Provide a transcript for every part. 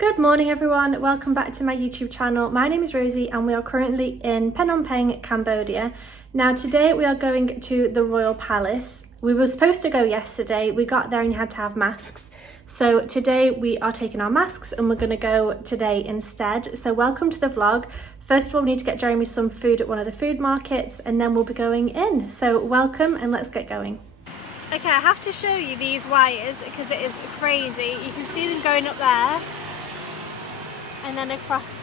Good morning everyone, welcome back to my YouTube channel. My name is Rosie and we are currently in Phnom Penh, Cambodia. Now today we are going to the Royal Palace. We were supposed to go yesterday, we got there and you had to have masks. So today we are taking our masks and we're going to go today instead. So welcome to the vlog. First of all, we need to get Jeremy some food at one of the food markets and then we'll be going in. So welcome and let's get going. Okay, I have to show you these wires because it is crazy. You can see them going up there. And then across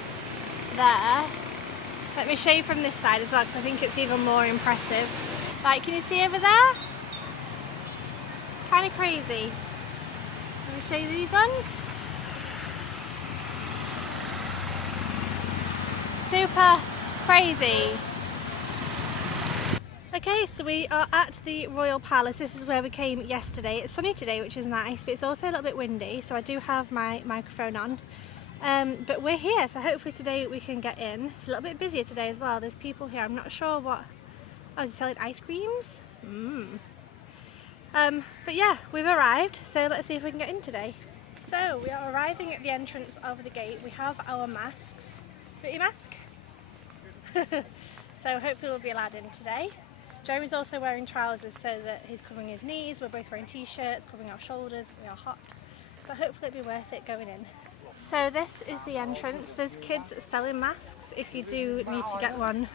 there. Let me show you from this side as well because I think it's even more impressive. Like, can you see over there? Kind of crazy. Let me show you these ones. Super crazy. Okay, so we are at the Royal Palace. This is where we came yesterday. It's sunny today, which is nice, but it's also a little bit windy, so I do have my microphone on. But we're here, so hopefully today we can get in. It's a little bit busier today as well. There's people here. I'm not sure what... Oh, is it selling ice creams? But yeah, we've arrived, so let's see if we can get in today. So we are arriving at the entrance of the gate. We have our masks. Got your mask? So hopefully we'll be allowed in today. Jeremy's also wearing trousers so that he's covering his knees. We're both wearing t-shirts, covering our shoulders. We are hot, but hopefully it'll be worth it going in. So this is the entrance. There's kids selling masks if you do need to get one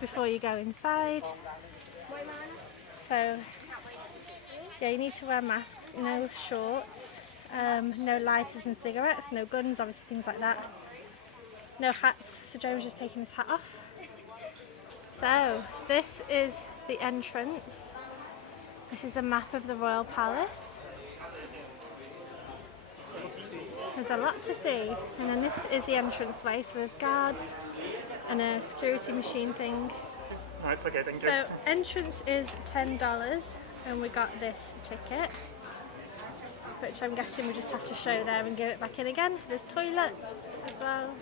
before you go inside. So yeah, you need to wear masks, no shorts, no lighters and cigarettes, no guns, obviously things like that. No hats, so Joe's just taking his hat off. So this is the entrance. This is the map of the Royal Palace. There's a lot to see, and then this is the entrance way, so there's guards and a security machine thing. No, it's okay, thank you. So entrance is $10 and we got this ticket, which I'm guessing we just have to show there and give it back in again. There's toilets as well.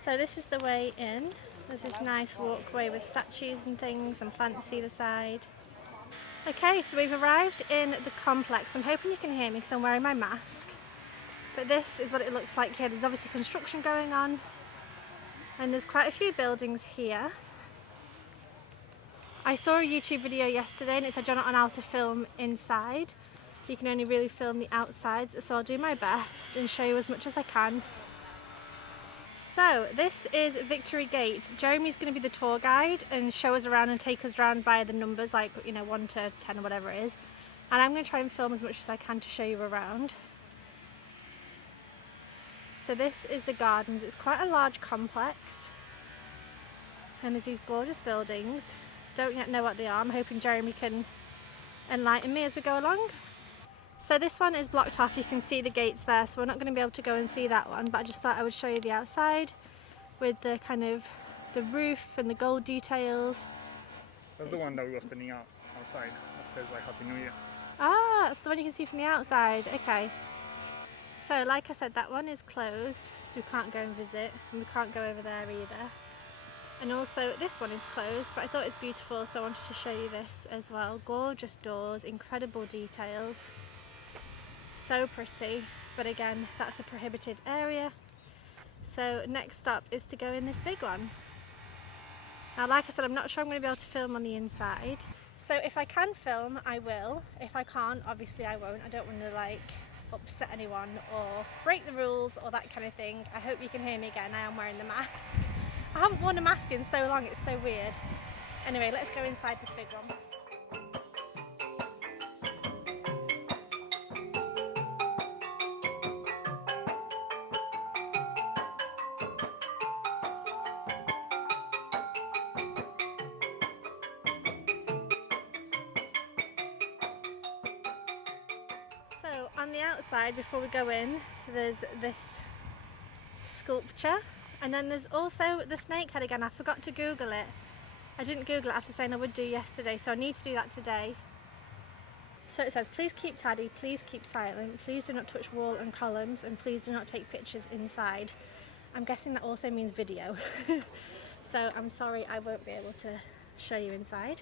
So this is the way in. There's this nice walkway with statues and things and plants either side. Okay, so we've arrived in the complex. I'm hoping you can hear me because I'm wearing my mask. But this is what it looks like here. There's obviously construction going on and there's quite a few buildings here. I saw a YouTube video yesterday and it said you're not allowed to film inside. You can only really film the outsides, so I'll do my best and show you as much as I can. So this is Victory Gate. Jeremy's going to be the tour guide and show us around and take us around by the numbers, like, you know, 1 to 10 or whatever it is. And I'm going to try and film as much as I can to show you around. So this is the gardens. It's quite a large complex. And there's these gorgeous buildings. Don't yet know what they are. I'm hoping Jeremy can enlighten me as we go along. So this one is blocked off. You can see the gates there, so we're not going to be able to go and see that one, but I just thought I would show you the outside with the kind of the roof and the gold details. That's the one that we were standing outside. That says like Happy New Year. Ah, that's the one you can see from the outside. Okay. So like I said, that one is closed, so we can't go and visit, and we can't go over there either. And also this one is closed, but I thought it's beautiful, so I wanted to show you this as well. Gorgeous doors, incredible details. So pretty, but again, that's a prohibited area. So next stop is to go in this big one. Now, like I said, I'm not sure I'm going to be able to film on the inside. So if I can film, I will. If I can't, obviously I won't. I don't want to like upset anyone or break the rules or that kind of thing. I hope you can hear me again. I am wearing the mask. I haven't worn a mask in so long, it's so weird. Anyway, let's go inside this big one. So on the outside, before we go in, there's this sculpture, and then there's also the snake head again. I forgot to Google it. I didn't Google it after saying I would do yesterday, so I need to do that today. So it says, please keep tidy, please keep silent, please do not touch wall and columns, and please do not take pictures inside. I'm guessing that also means video. So I'm sorry I won't be able to show you inside.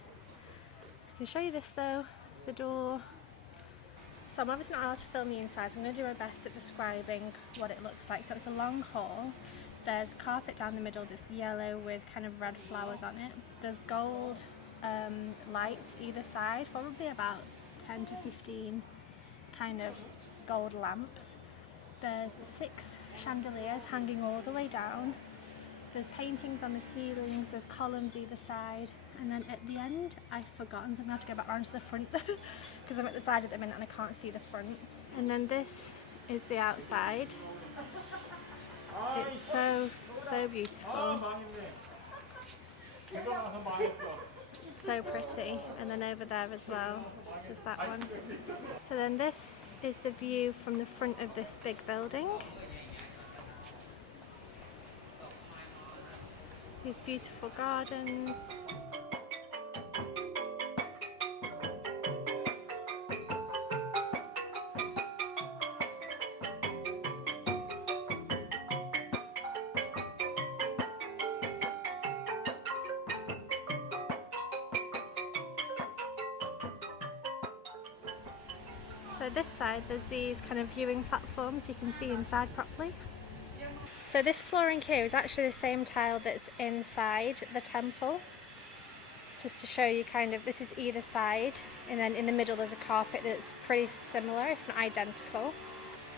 I can show you this though, the door. So I'm obviously not allowed to film the inside, so I'm going to do my best at describing what it looks like. So it's a long hall. There's carpet down the middle that's yellow with kind of red flowers on it. There's gold lights either side, probably about 10 to 15 kind of gold lamps. There's 6 chandeliers hanging all the way down. There's paintings on the ceilings, there's columns either side, and then at the end I've forgotten, so I'm going to have to go back around to the front because I'm at the side at the minute and I can't see the front. And then this is the outside. It's so beautiful, so pretty. And then over there as well, there's that one. So then this is the view from the front of this big building. These beautiful gardens. So this side there's these kind of viewing platforms, you can see inside properly. So this flooring here is actually the same tile that's inside the temple. Just to show you kind of, this is either side, and then in the middle there's a carpet that's pretty similar, if not identical.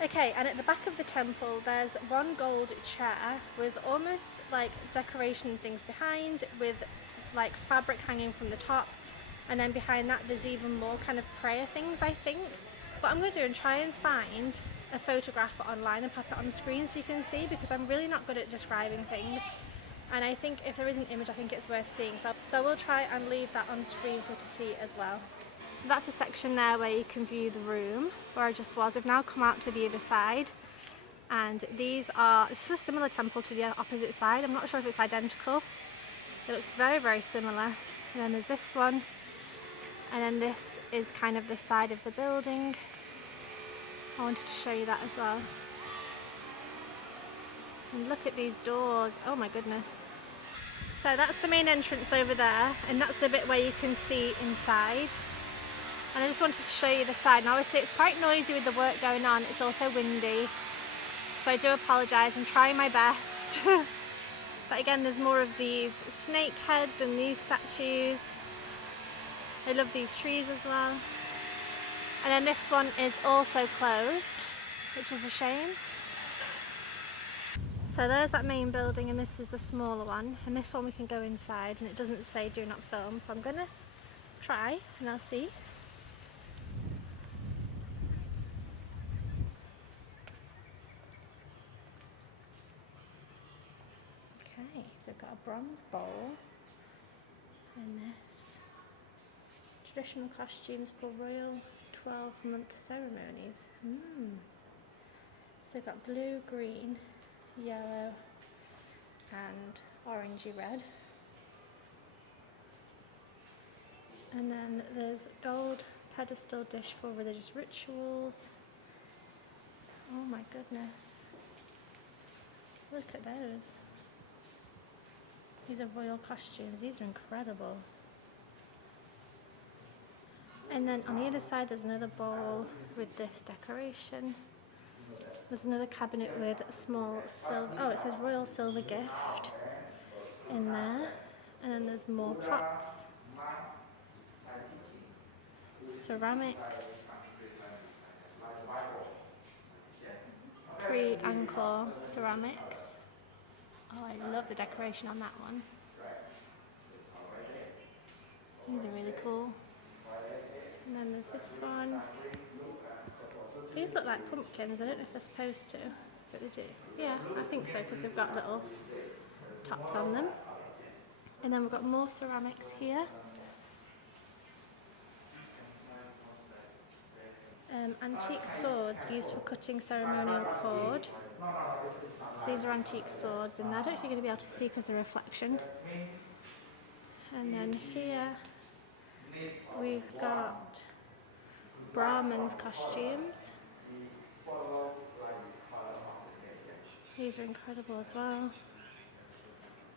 Okay, and at the back of the temple there's one gold chair with almost like decoration things behind, with like fabric hanging from the top, and then behind that there's even more kind of prayer things, I think. What I'm going to do and try and find a photograph online and pop it on the screen so you can see, because I'm really not good at describing things, and I think if there is an image I think it's worth seeing, so we'll try and leave that on screen for you to see as well. So that's a section there where you can view the room where I just was. We've now come out to the other side, and this is a similar temple to the opposite side. I'm not sure if it's identical. It looks very similar. And then there's this one, and then this is kind of the side of the building. I wanted to show you that as well. And look at these doors, oh my goodness. So that's the main entrance over there, and that's the bit where you can see inside. And I just wanted to show you the side. Now obviously it's quite noisy with the work going on, it's also windy, so I do apologise, I'm trying my best. But again, there's more of these snake heads and these statues. I love these trees as well. And then this one is also closed, which is a shame. So there's that main building, and this is the smaller one, and this one we can go inside, and it doesn't say do not film, so I'm gonna try and I'll see. Okay, so we've got a bronze bowl and this. Traditional costumes for royal 12-month ceremonies. So they've got blue, green, yellow and orangey red. And then there's gold pedestal dish for religious rituals. Oh my goodness. Look at those. These are royal costumes. These are incredible. And then on the other side there's another bowl with this decoration. There's another cabinet with a small silver, oh it says royal silver gift in there. And then there's more pots, ceramics, pre-Angkor ceramics. Oh, I love the decoration on that one. These are really cool. And then there's this one. These look like pumpkins. I don't know if they're supposed to, but they do. Yeah, I think so, because they've got little tops on them. And then we've got more ceramics here. Antique swords used for cutting ceremonial cord. So these are antique swords in there. I don't know if you're going to be able to see because of the reflection. And then here we've got Brahmins costumes. These are incredible as well.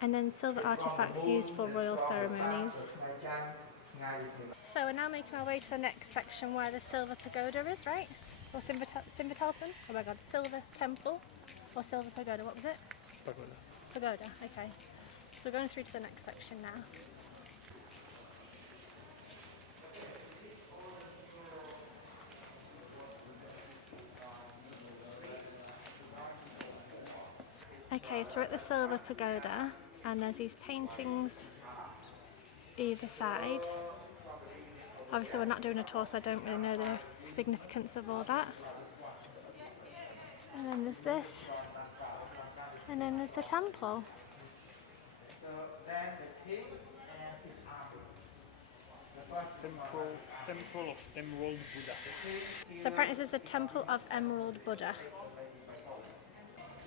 And then silver artifacts used for royal ceremonies. So we're now making our way to the next section where the silver pagoda is, right? Or Simvatalpan? Oh my god, silver temple or silver pagoda, what was it? Pagoda. Pagoda, okay. So we're going through to the next section now. Okay, so we're at the silver pagoda and there's these paintings either side. Obviously we're not doing a tour, so I don't really know the significance of all that. And then there's this, and then there's the temple. Temple of Emerald Buddha. So apparently this is the Temple of Emerald Buddha.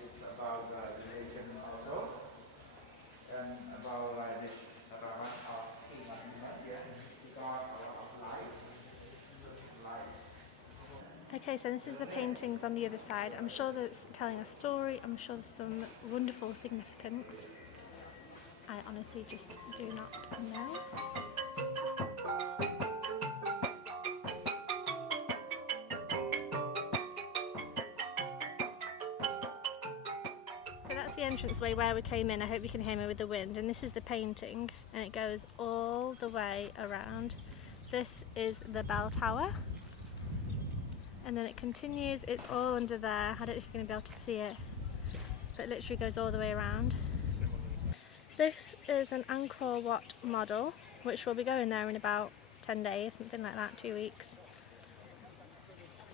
It's about the religion also, and about this around of God of life. Okay, so this is the paintings on the other side. I'm sure that it's telling a story. I'm sure there's some wonderful significance. I honestly just do not know. So that's the entranceway where we came in. I hope you can hear me with the wind. And this is the painting, and it goes all the way around. This is the bell tower. And then it continues, it's all under there. I don't know if you're going to be able to see it, but it literally goes all the way around. This is an Angkor Wat model, which will be going there in about 10 days, something like that, 2 weeks.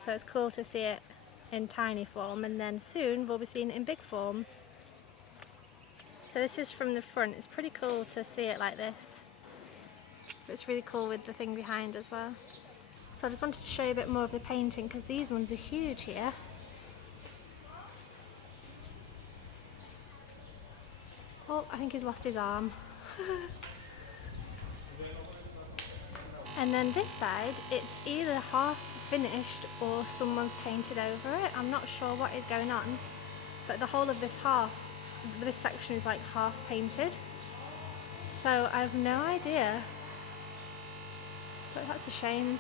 So it's cool to see it in tiny form, and then soon we'll be seeing it in big form. So this is from the front. It's pretty cool to see it like this. It's really cool with the thing behind as well. So I just wanted to show you a bit more of the painting because these ones are huge here. Oh, I think he's lost his arm. And then this side, it's either half finished or someone's painted over it. I'm not sure what is going on, but the whole of this section is like half painted. So I have no idea, but that's a shame.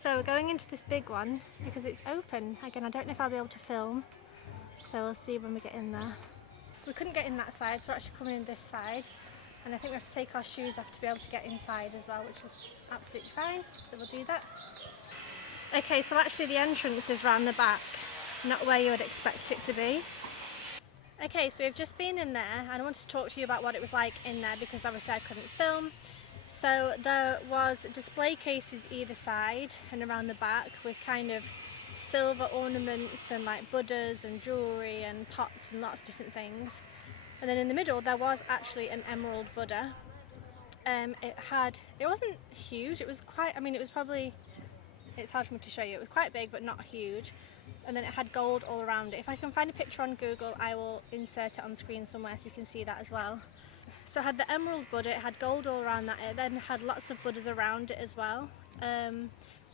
So we're going into this big one because it's open. Again, I don't know if I'll be able to film, so we'll see when we get in there. We couldn't get in that side, so we're actually coming in this side, and I think we have to take our shoes off to be able to get inside as well, which is absolutely fine, so we'll do that. Okay, so actually the entrance is round the back, not where you would expect it to be. Okay, so we've just been in there, and I wanted to talk to you about what it was like in there because obviously I couldn't film. So there was display cases either side and around the back with kind of silver ornaments and like Buddhas and jewellery and pots and lots of different things. And then in the middle there was actually an emerald Buddha. It wasn't huge, it was quite, I mean it was probably, it's hard for me to show you, it was quite big but not huge. And then it had gold all around it. If I can find a picture on Google I will insert it on screen somewhere so you can see that as well. So it had the emerald Buddha, it had gold all around that, it then had lots of Buddhas around it as well.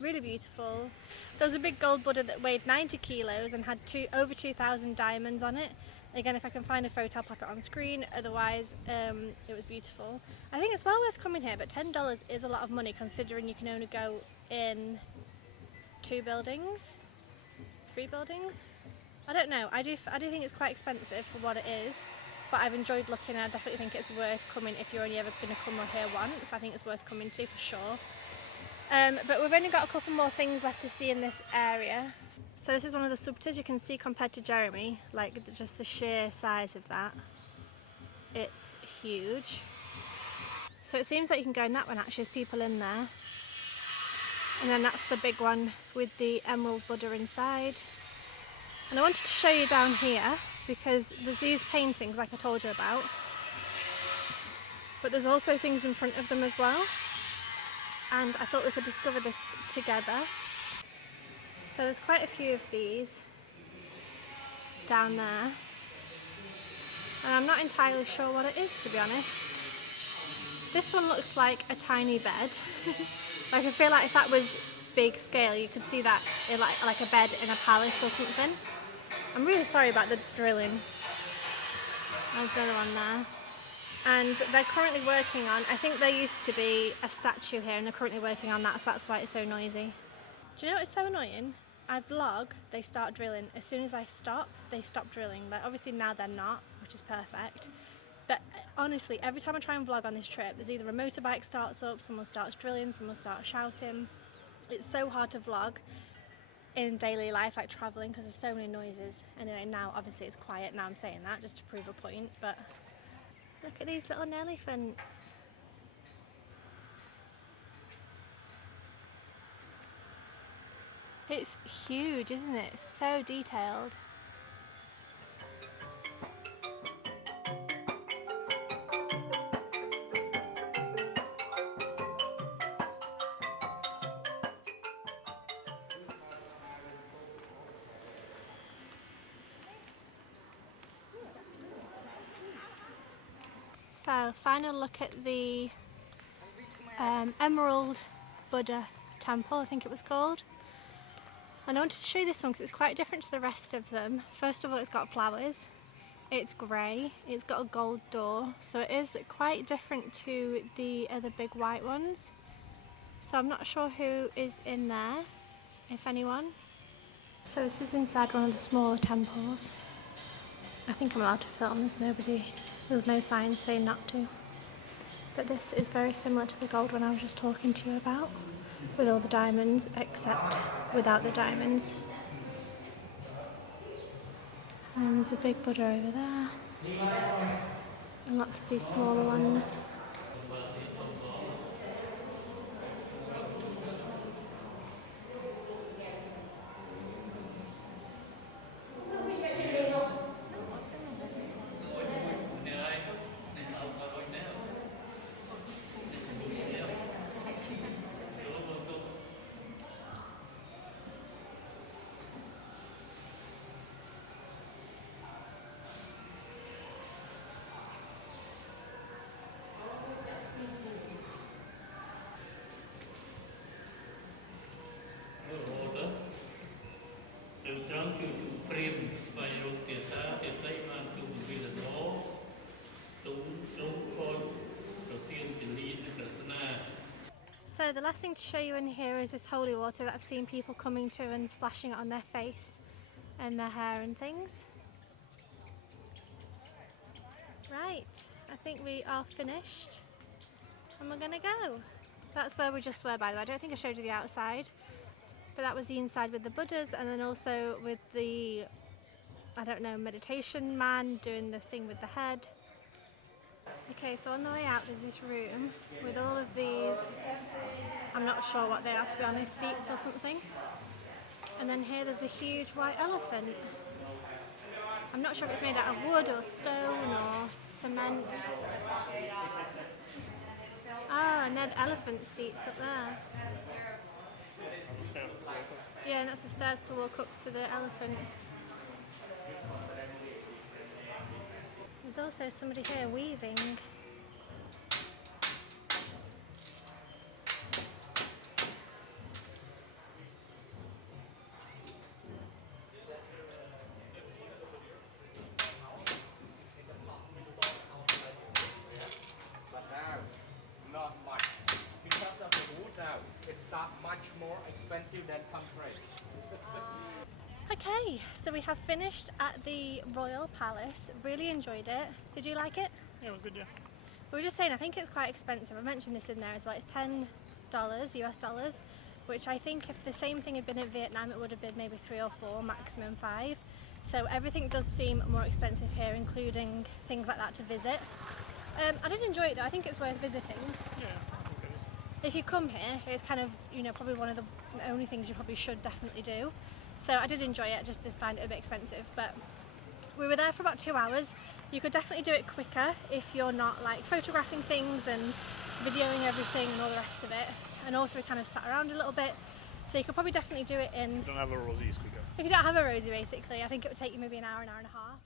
Really beautiful. There was a big gold Buddha that weighed 90 kilos and had over 2,000 diamonds on it. Again, if I can find a photo I'll pop it on screen, otherwise it was beautiful. I think it's well worth coming here, but $10 is a lot of money considering you can only go in 2 buildings, 3 buildings? I don't know, I do think it's quite expensive for what it is. But I've enjoyed looking, and I definitely think it's worth coming if you're only ever going to come here once. I think it's worth coming to for sure. But we've only got a couple more things left to see in this area. So this is one of the subtas you can see compared to Jeremy, like just the sheer size of that. It's huge. So it seems like you can go in that one actually, there's people in there. And then that's the big one with the emerald Buddha inside. And I wanted to show you down here because there's these paintings like I told you about, but there's also things in front of them as well, and I thought we could discover this together. So there's quite a few of these down there, and I'm not entirely sure what it is, to be honest. This one looks like a tiny bed. Like I feel like if that was big scale you could see that in like a bed in a palace or something. I'm really sorry about the drilling. There's another one there. And they're currently working on, I think there used to be a statue here and they're currently working on that, so that's why it's so noisy. Do you know what's so annoying? I vlog, they start drilling. As soon as I stop, they stop drilling. Like obviously now they're not, which is perfect. But honestly, every time I try and vlog on this trip, there's either a motorbike starts up, someone starts drilling, someone starts shouting. It's so hard to vlog in daily life, like travelling, because there's so many noises. Anyway, now obviously it's quiet, now I'm saying that just to prove a point, but look at these little elephants. It's huge, isn't it? It's so detailed. So, final look at the Emerald Buddha Temple, I think it was called. And I wanted to show you this one because it's quite different to the rest of them. First of all, it's got flowers, it's grey, it's got a gold door, so it is quite different to the other big white ones. So I'm not sure who is in there, if anyone. So this is inside one of the smaller temples. I think I'm allowed to film, there's no sign saying not to. But this is very similar to the gold one I was just talking to you about, with all the diamonds, except without the diamonds. And there's a big Buddha over there, and lots of these smaller ones. So the last thing to show you in here is this holy water that I've seen people coming to and splashing it on their face and their hair and things. Right, I think we are finished and we're gonna go. That's where we just were, by the way. I don't think I showed you the outside, but that was the inside with the Buddhas, and then also with the, I don't know, meditation man doing the thing with the head. Okay, so on the way out there's this room with all of these, I'm not sure what they are to be honest, seats or something. And then here there's a huge white elephant. I'm not sure if it's made out of wood or stone or cement. Ah, and then elephant seats up there. Yeah, and that's the stairs to walk up to the elephant. There's also somebody here weaving. But now, not much. Because of the wood now, it's not much more expensive than concrete. Okay, so we have finished at the Royal Palace. Really enjoyed it. Did you like it? Yeah, it was good, yeah. We were just saying, I think it's quite expensive. I mentioned this in there as well. It's $10 US dollars, which I think if the same thing had been in Vietnam, it would have been maybe 3 or 4, maximum 5. So everything does seem more expensive here, including things like that to visit. I did enjoy it though. I think it's worth visiting. Yeah, I think it is. If you come here, it's kind of, you know, probably one of the only things you probably should definitely do. So I did enjoy it, just to find it a bit expensive, but we were there for about 2 hours. You could definitely do it quicker if you're not like photographing things and videoing everything and all the rest of it. And also we kind of sat around a little bit, so you could probably definitely do it in... If you don't have a rosy, it's quicker. If you don't have a rosy basically, I think it would take you maybe an hour and a half.